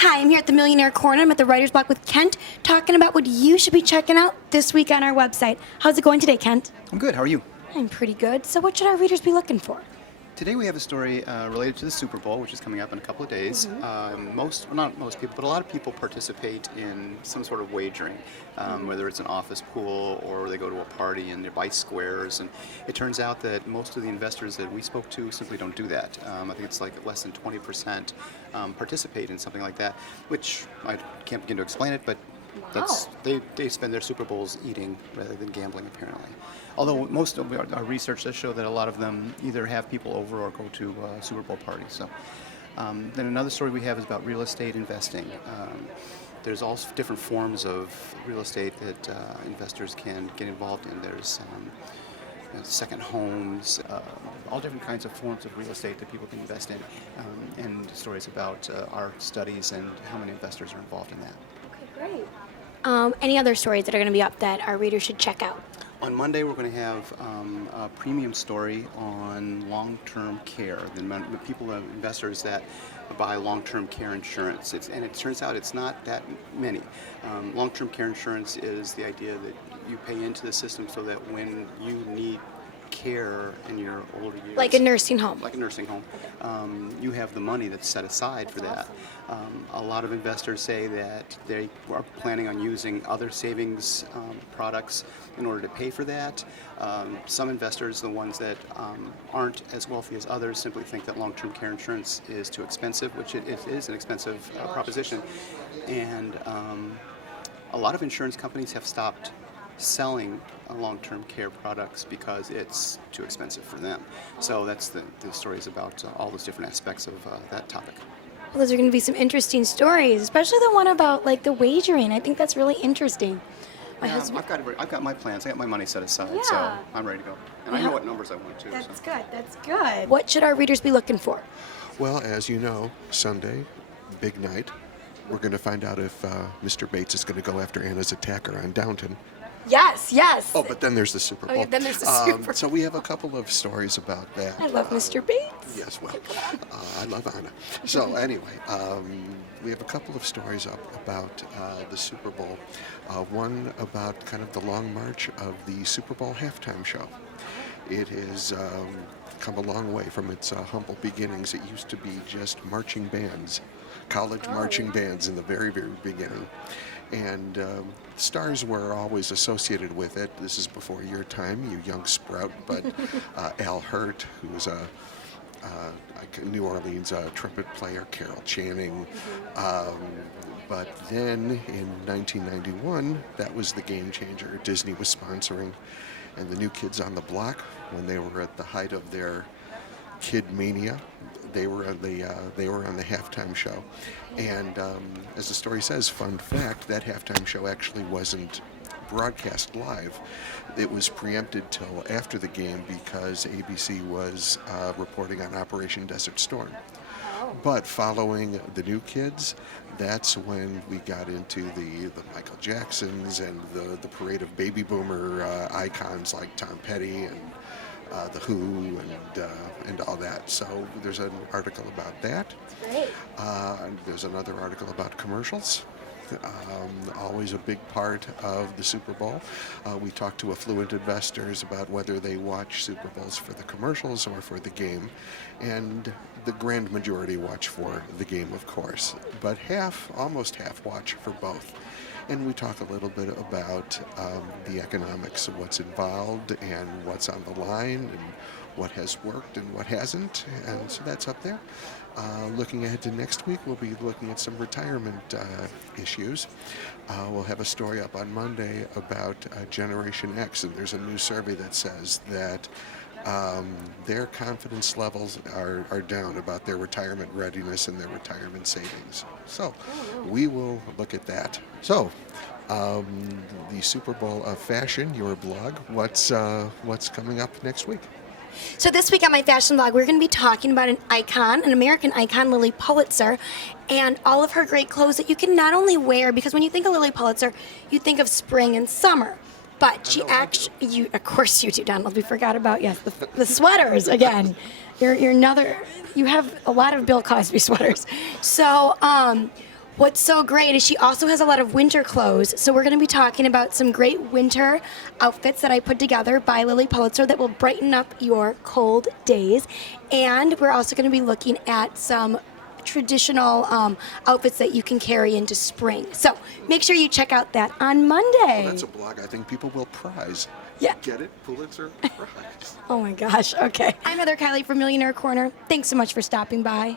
Hi, I'm here at the Millionaire Corner. I'm at the Writer's Block with Kent, talking about what you should be checking out this week on our website. How's it going today, Kent? I'm good. How are you? I'm pretty good. So what should our readers be looking for? Today we have a story related to the Super Bowl, which is coming up in a couple of days. Not most people, but a lot of people participate in some sort of wagering, whether it's an office pool or they go to a party and they buy squares. And it turns out that most of the investors that we spoke to simply don't do that. I think it's like less than 20% participate in something like that, which I can't begin to explain it, but they spend their Super Bowls eating rather than gambling, apparently. Although most of our research does show that a lot of them either have people over or go to Super Bowl parties. So, then another story we have is about real estate investing. There's all different forms of real estate that investors can get involved in. There's second homes, all different kinds of forms of real estate that people can invest in, and stories about our studies and how many investors are involved in that. Okay, great. Any other stories that are going to be up that our readers should check out? On Monday, we're going to have a premium story on long-term care. The investors that buy long-term care insurance. And it turns out it's not that many. Long-term care insurance is the idea that you pay into the system so that when you need care in your older years, Like a nursing home. like a nursing home, you have the money that's set aside for that. A lot of investors say that they are planning on using other savings products in order to pay for that. Some investors, the ones that aren't as wealthy as others, simply think that long-term care insurance is too expensive, which it is an expensive proposition. And a lot of insurance companies have stopped selling long-term care products because it's too expensive for them. So that's the stories about all those different aspects of that topic. Well, those are going to be some interesting stories, especially the one about like the wagering. I think that's really interesting. I've got my plans. I got my money set aside, Yeah. so I'm ready to go. And I know what numbers I want to. That's So. good. That's good. What should our readers be looking for? Well, as you know, Sunday, big night. We're going to find out if Mr. Bates is going to go after Anna's attacker on Downton. Yes, yes. Oh, but then there's the Super Bowl. yeah, then there's the Super Bowl. So we have a couple of stories about that. I love Mr. Bates. Yes, well, I love Anna. So anyway, we have a couple of stories up about the Super Bowl. One about kind of the long march of the Super Bowl halftime show. It has come a long way from its humble beginnings. It used to be just marching bands, college marching bands in the very, very beginning. And stars were always associated with it. This is before your time, you young sprout, but Al Hurt, who was a New Orleans trumpet player, Carol Channing. But then in 1991, that was the game changer. Disney was sponsoring, and the New Kids on the Block, when they were at the height of their kid mania, they were on the halftime show. And as the story says, fun fact, that halftime show actually wasn't broadcast live. It was preempted till after the game because ABC was reporting on Operation Desert Storm. But following the New Kids, that's when we got into the Michael Jacksons and the parade of baby boomer icons like Tom Petty and The Who and all that. So there's an article about that. Great. There's another article about commercials. Always a big part of the Super Bowl. We talked to affluent investors about whether they watch Super Bowls for the commercials or for the game, and the grand majority watch for the game, of course, but almost half watch for both. And we talk a little bit about the economics of what's involved and what's on the line and what has worked and what hasn't, and so that's up there. Looking ahead to next week, we'll be looking at some retirement issues. We'll have a story up on Monday about Generation X, and there's a new survey that says that their confidence levels are down about their retirement readiness and their retirement savings. So we will look at that. So the Super Bowl of fashion, your blog, what's coming up next week? So this week on my fashion blog, we're going to be talking about an American icon, Lily Pulitzer, and all of her great clothes that you can not only wear, because when you think of Lily Pulitzer, you think of spring and summer. But she actually, of course you do, Donald. We forgot about, yes, the sweaters again. You have a lot of Bill Cosby sweaters. So What's so great is she also has a lot of winter clothes. So we're going to be talking about some great winter outfits that I put together by Lily Pulitzer that will brighten up your cold days. And we're also going to be looking at some traditional outfits that you can carry into spring. So make sure you check out that on Monday. Well, that's a blog I think people will prize. Yeah. Get it? Pulitzer Prize. Oh my gosh. Okay. I'm Heather Kiley from Millionaire Corner. Thanks so much for stopping by.